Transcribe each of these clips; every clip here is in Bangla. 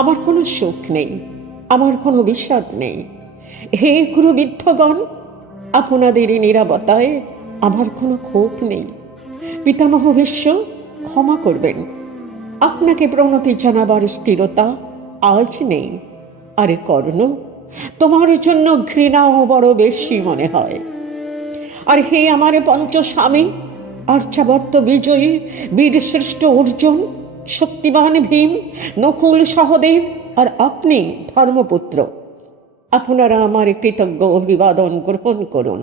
আমার কোনো সুখ নেই, আমার কোনো বিষাদ নেই। হে গুরুবিদ্ধগণ, আপনাদের নিরাপত্তায় আমার কোনো ক্ষোভ নেই। পিতামহ বিশ্ব, ক্ষমা করবেন, আপনাকে প্রণতি জানাবার স্থিরতা আজ নেই। আরে কর্ণ, তোমার জন্য ঘৃণাও বড় বেশি মনে হয়। আর হে আমার পঞ্চস্বামী, আর্যাবর্ত বিজয়ী বীরশ্রেষ্ঠ অর্জুন, শক্তিমান ভীম, নকুল সহদেব আর আপনি ধর্মপুত্র, আপনারা আমার কৃতজ্ঞ অভিবাদন গ্রহণ করুন।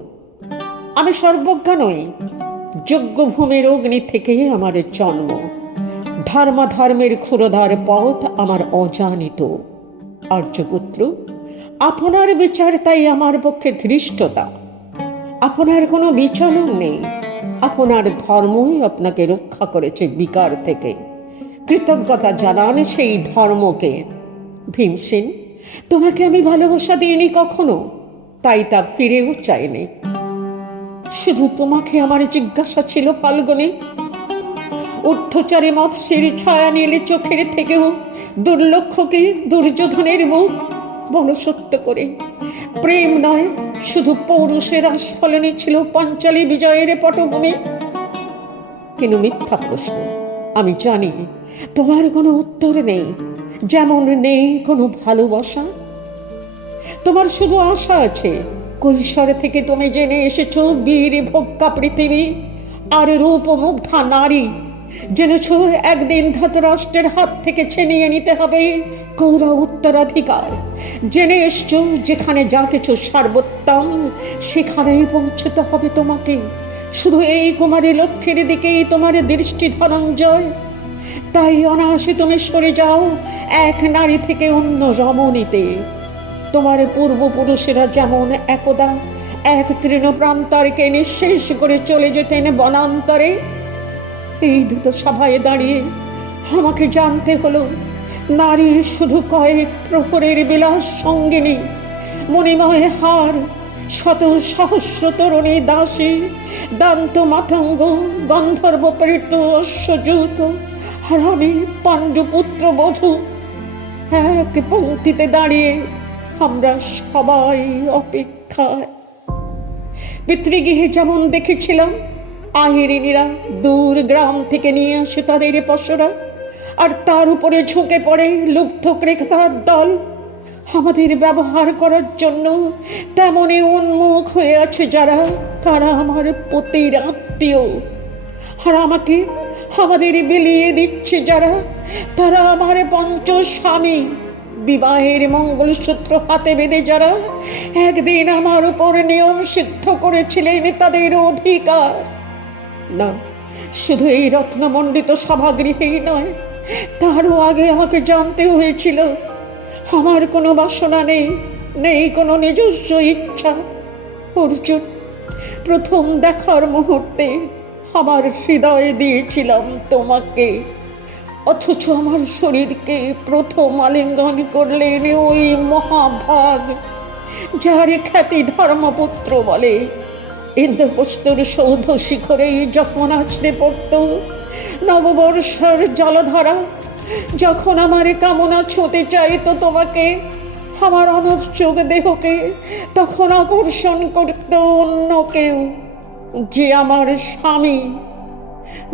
আমি সর্বজ্ঞ নই, যজ্ঞভূমির অগ্নি থেকে আমার জন্ম। ধর্মাধর্মের ক্ষুরধার পথ আমার অজানিত। আর্যপুত্র, আপনার বিচার তাই আমার পক্ষে ধৃষ্টতা। আপনার কোনো বিচলন নেই, আপনার ধর্মই আপনাকে রক্ষা করেছে বিকার থেকে। কৃতজ্ঞতা জানান সেই ধর্মকে। ভীমসেন, তোমাকে আমি ভালোবাসা দিইনি কখনো, তাই তা ফিরেও চাইনি। শুধু তোমাকে আমার জিজ্ঞাসা ছিল ফাল্গুনে, ঊর্ধ্বচারী মৎস্যের ছায়া নীলে চোখের থেকেও দুর্লক্ষ কি দুর্যোধনের মুখ? বলো সত্য করে, প্রেম নয় শুধু পৌরুষের আস্ফলনে ছিল পাঞ্চালী বিজয়ের পটভূমি? কিন্তু মিথ্যা প্রশ্ন, আমি জানি তোমার কোনো উত্তর নেই, যেমন নেই কোনো ভালোবাসা। তোমার শুধু আশা আছে। কৈশোর থেকে তুমি জেনে এসেছ বীর ভোগ্যা পৃথিবী আর রূপমুগ্ধা নারী। জেনেছ একদিন ধাতরাষ্ট্রের হাত থেকে ছিনিয়ে নিতে হবে কৌরব উত্তরাধিকার। জেনে এসছ যেখানে যা কিছু সর্বোত্তম সেখানেই পৌঁছতে হবে তোমাকে। শুধু এই কুমারী লক্ষ্যের দিকেই তোমার দৃষ্টি ধনঞ্জয়। তাই অনায়াসে তুমি সরে যাও এক নারী থেকে অন্য রমণীতে। তোমার পূর্বপুরুষেরা যেমন একদা এক তৃণপ্রান্তরকে নিঃশেষ করে চলে যেতেন বনান্তরে, এই দ্রুত সভায় দাঁড়িয়ে আমাকে জানতে হলো নারী শুধু কয়েক প্রহরের বিলাস সঙ্গিনী, মণিময় হার, শত সহস্র তরুণী দাসী, দান্ত মাতঙ্গ, গন্ধর্ব প্রেত অশ্বযুত, আর আমি পাণ্ডুপুত্র বধূ। এক পংক্তিতে দাঁড়িয়ে আমরা সবাই অপেক্ষায়। পিতৃগৃহে যেমন দেখেছিলাম আহিরিনীরা দূর গ্রাম থেকে নিয়ে আসে তাদের পশরা, আর তার উপরে ঝুঁকে পড়ে লুব্ধ ক্রেতার দল আমাদের ব্যবহার করার জন্য। তেমনই উন্মুখ হয়ে আছে যারা, তারা আমার পতির আত্মীয়। আর আমাকে আমাদের বিলিয়ে দিচ্ছে যারা, তারা আমার পঞ্চস্বামী। বিবাহের মঙ্গলসূত্র হাতে বেঁধে যারা একদিন আমার উপর নিয়ম সিদ্ধ করেছিলেন তাদের অধিকার। না, শুধু এই রত্নমণ্ডিত সভাগৃহেই নয়, তারও আগে আমাকে জানতে হয়েছিল আমার কোনো বাসনা নেই, নেই কোনো নিজস্ব ইচ্ছা। অর্জুন, প্রথম দেখার মুহূর্তে আমার হৃদয় দিয়েছিলাম তোমাকে, অথচ আমার শরীরকে প্রথম আলিঙ্গন করলেন ওই মহাভাগ যার খ্যাতি ধর্মপুত্র বলে। ইন্দ্রপ্রস্থর সৌধ শিখরেই যখন আছড়ে পড়ত নববর্ষার জলধারা, যখন আমার কামনা ছুঁতে চাইতো তোমাকে, আমার অনুৎসুক দেহকে তখন আকর্ষণ করত অন্য কেউ, যে আমার স্বামী।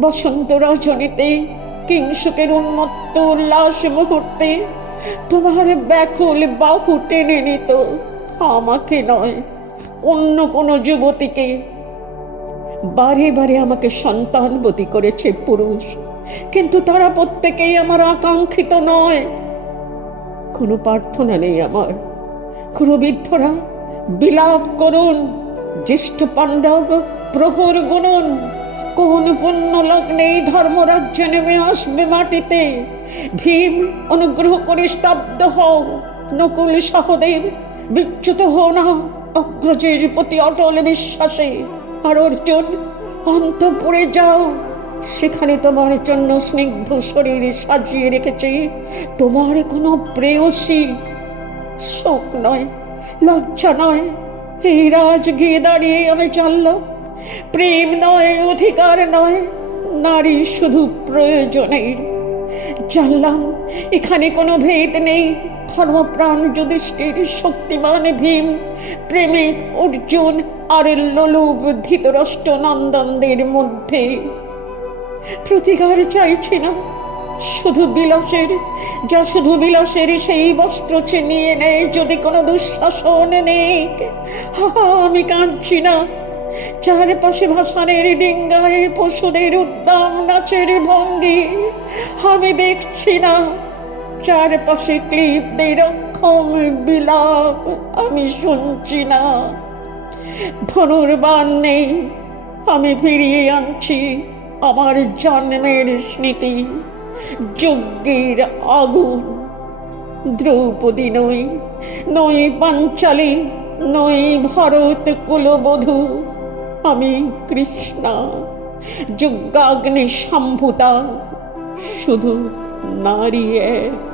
বসন্ত রজনীতে কিংসুকের উন্মত্ত উল্লাস মুহূর্তে তোমার ব্যাকুল বাহু টেনে নিত আমাকে নয়, অন্য কোনো যুবতীকে। বারে বারে আমাকে সন্তানবতী করেছে পুরুষ, কিন্তু তারা প্রত্যেকেই আমার আকাঙ্ক্ষিত নয়। কোনো প্রার্থনা নেই আমার। ক্রুবিদ্ধরা বিলাপ করুন, জ্যেষ্ঠ পাণ্ডব প্রহর গুনুন, কোন পুণ্য লগ্নে ধর্মরাজ্যে নেমে আসবে মাটিতে। ভীম, অনুগ্রহ করে স্তব্ধ হও। নকুল সহদেব, বিচ্যুত হও না অগ্রজের প্রতি অটল বিশ্বাসে। আর অর্জুন, অন্তঃপুরে যাও, সেখানে তোমার জন্য স্নিগ্ধ শরীর সাজিয়ে রেখেছে তোমার কোনো প্রেয়সী। শোক নয়, লজ্জা নয়, এই রাজগৃহে দাঁড়িয়ে আমি জানলাম প্রেম নয়, অধিকার নয়, নারী শুধু প্রয়োজনের। জানলাম এখানে কোনো ভেদ নেই। ধর্মপ্রাণ যুধিষ্ঠির, শক্তিমান ভীম, প্রেমিক অর্জুন আর লোলুপ ধৃতরাষ্ট্র নন্দনদের মধ্যে প্রতিকার চাইছি না, শুধু বিলাসের সেই বস্ত্র ছিনিয়ে নেয় যদি কোনো দুঃশাসন নেই। আমি কাঁদছি না, চারপাশে ভাসানের ডিঙ্গায় পশুদের উদ্দাম নাচের ভঙ্গি আমি দেখছি না, চারপাশে ক্লিবদের অক্ষম বিলাপ আমি শুনছি না। ধনুর্বাণ নেই, আমি ফিরিয়ে আনছি আমার জন্মের স্মৃতি, যজ্ঞের আগুন। দ্রৌপদী নই পাঞ্চালী, নই ভারত কুলবধূ, আমি কৃষ্ণা, যজ্ঞাগ্নি সম্ভূতা, শুধু নারী এক।